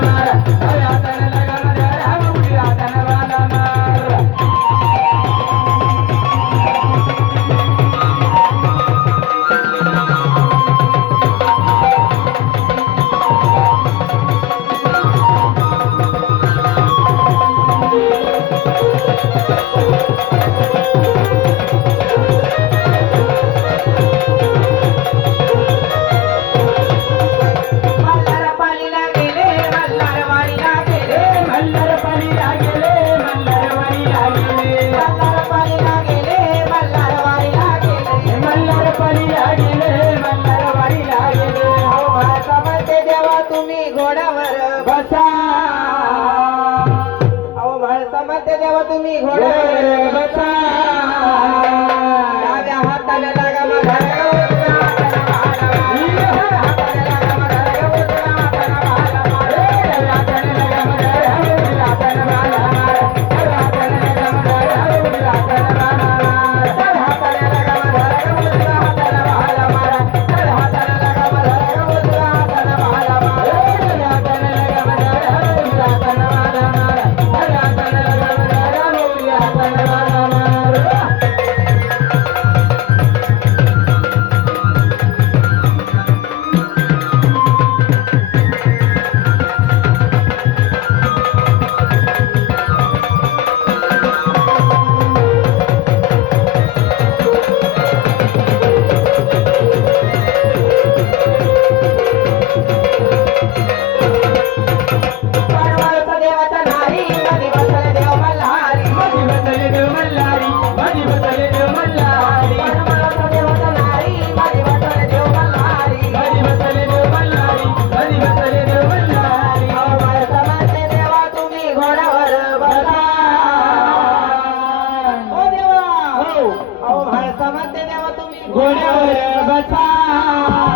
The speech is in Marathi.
para लक्ष तुम्ही घोडा अहो भळसा म्हणते देवा तुम्ही. घोड्यावर बसा.